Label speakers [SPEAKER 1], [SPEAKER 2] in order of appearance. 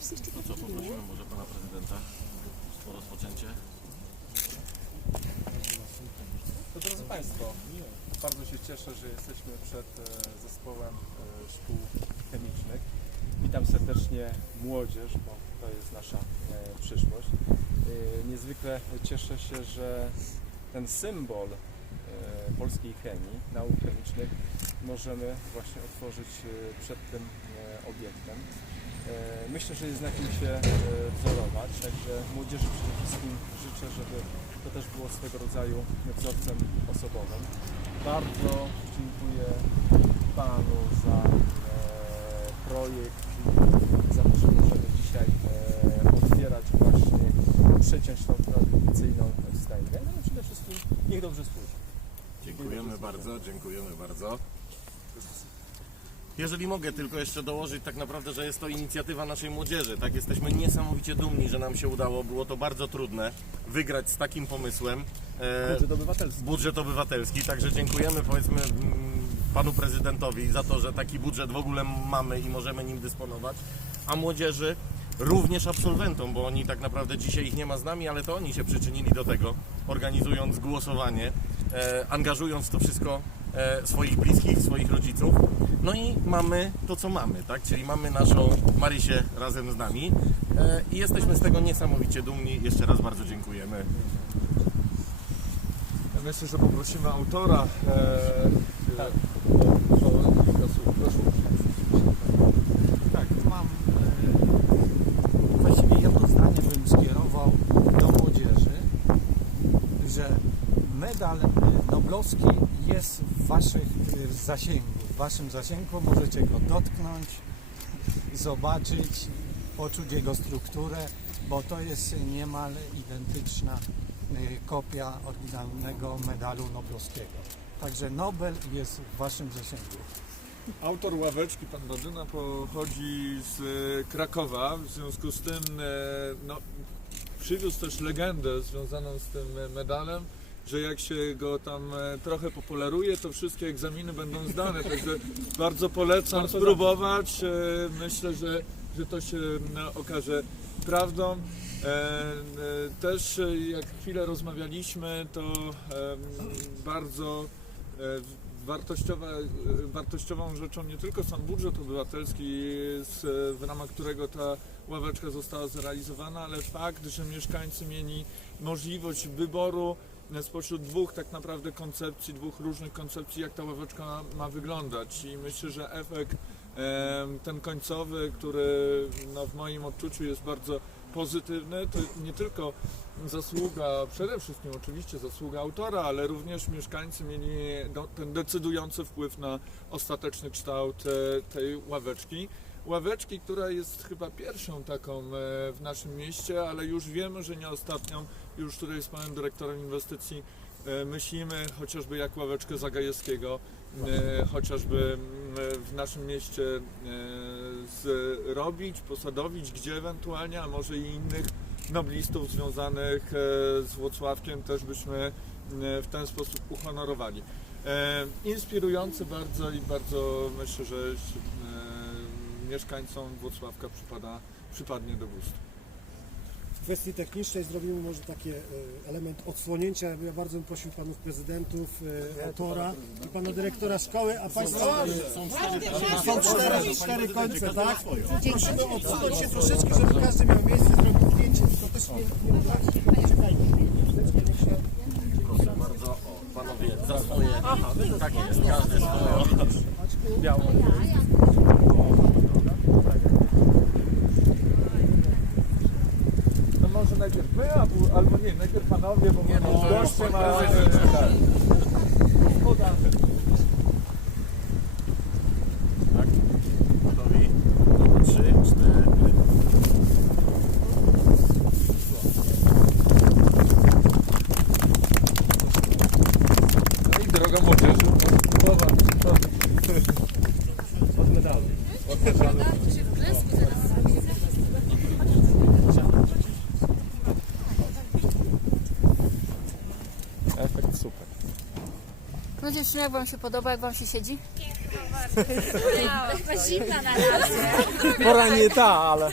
[SPEAKER 1] To co, poprosimy może pana prezydenta o rozpoczęcie.
[SPEAKER 2] To drodzy Państwo, bardzo się cieszę, że jesteśmy przed e, zespołem e, szkół chemicznych. Witam serdecznie młodzież, bo to jest nasza e, przyszłość. Niezwykle cieszę się, że ten symbol polskiej chemii, nauk chemicznych możemy właśnie otworzyć przed tym obiektem. E, Myślę, że jest na kim się e, wzorować, także młodzieży przede wszystkim życzę, żeby to też było swego rodzaju wzorcem osobowym. Bardzo dziękuję Panu za e, projekt i za to, że możemy dzisiaj otwierać właśnie przeciąć tą tradycyjną wstęgę. No i przede wszystkim niech dobrze służy.
[SPEAKER 1] Dziękujemy bardzo, dziękujemy bardzo. Jeżeli mogę tylko jeszcze dołożyć tak naprawdę, że jest to inicjatywa naszej młodzieży. Tak, jesteśmy niesamowicie dumni, że nam się udało. Było to bardzo trudne wygrać z takim pomysłem. E,
[SPEAKER 2] Budżet obywatelski.
[SPEAKER 1] budżet obywatelski, także dziękujemy powiedzmy mm, panu prezydentowi za to, że taki budżet w ogóle mamy i możemy nim dysponować, a młodzieży również absolwentom, bo oni tak naprawdę dzisiaj ich nie ma z nami, ale to oni się przyczynili do tego, organizując głosowanie, e, angażując w to wszystko swoich bliskich, swoich rodziców. No i mamy to, co mamy, tak? Czyli mamy naszą Marysię razem z nami e, i jesteśmy z tego niesamowicie dumni. Jeszcze raz bardzo dziękujemy.
[SPEAKER 3] Ja myślę, że poprosimy autora. E,
[SPEAKER 2] Tak.
[SPEAKER 4] Tak, mam. E, właściwie jedno zdanie bym skierował do młodzieży, że medal e, noblowski jest waszych e, zasięgu. W waszym zasięgu możecie go dotknąć, zobaczyć, poczuć jego strukturę, bo to jest niemal identyczna e, kopia oryginalnego medalu noblowskiego. Także Nobel jest w waszym zasięgu.
[SPEAKER 3] Autor ławeczki, pan Badyna, pochodzi z e, Krakowa, w związku z tym no, przywiózł też legendę związaną z tym medalem, że jak się go tam e, trochę popularuje, to wszystkie egzaminy będą zdane, także bardzo polecam spróbować. E, Myślę, że, że to się okaże prawdą. E, Też jak chwilę rozmawialiśmy, to bardzo wartościowa, wartościową rzeczą nie tylko sam budżet obywatelski, w ramach którego ta ławeczka została zrealizowana, ale fakt, że mieszkańcy mieli możliwość wyboru spośród dwóch tak naprawdę koncepcji, dwóch różnych koncepcji, jak ta ławeczka ma wyglądać. I myślę, że efekt e, ten końcowy, który no, w moim odczuciu jest bardzo pozytywny, to nie tylko zasługa, przede wszystkim oczywiście zasługa autora, ale również mieszkańcy mieli ten decydujący wpływ na ostateczny kształt e, tej ławeczki. Ławeczki, która jest chyba pierwszą taką e, w naszym mieście, ale już wiemy, że nie ostatnią. Już tutaj z panem dyrektorem inwestycji e, myślimy chociażby jak ławeczkę Zagajewskiego, e, chociażby mm, w naszym mieście zrobić, posadowić, gdzie ewentualnie, a może i innych noblistów związanych z Włocławkiem też byśmy w ten sposób uhonorowali. Inspirujący bardzo i bardzo myślę, że mieszkańcom Włocławka przypada, przypadnie do gustu.
[SPEAKER 5] W kwestii technicznej zrobimy może taki element odsłonięcia. Ja bardzo bym prosił panów prezydentów, e, autora i pana dyrektora szkoły, a państwo e, są cztery, cztery końce, tak? Prosimy odsunąć się troszeczkę, żeby każdy miał miejsce zrobić zdjęcie. To też nie, nie
[SPEAKER 1] Proszę bardzo, o, panowie za swoje. Tak jest, każdy swoje.
[SPEAKER 2] Biało.
[SPEAKER 3] No może najpierw my, a pół- albo nie, najpierw panowie, bo nie,
[SPEAKER 1] no,
[SPEAKER 3] goście ma... Tak.
[SPEAKER 1] Tak? Gotowi? Trzy, cztery.
[SPEAKER 3] No i droga młodzieży, głowa
[SPEAKER 2] Od medalu. Efekt
[SPEAKER 6] No dziewczyny, jak wam się podoba, jak wam się siedzi?
[SPEAKER 7] Zimna na razie.
[SPEAKER 2] Pora nie ta, ale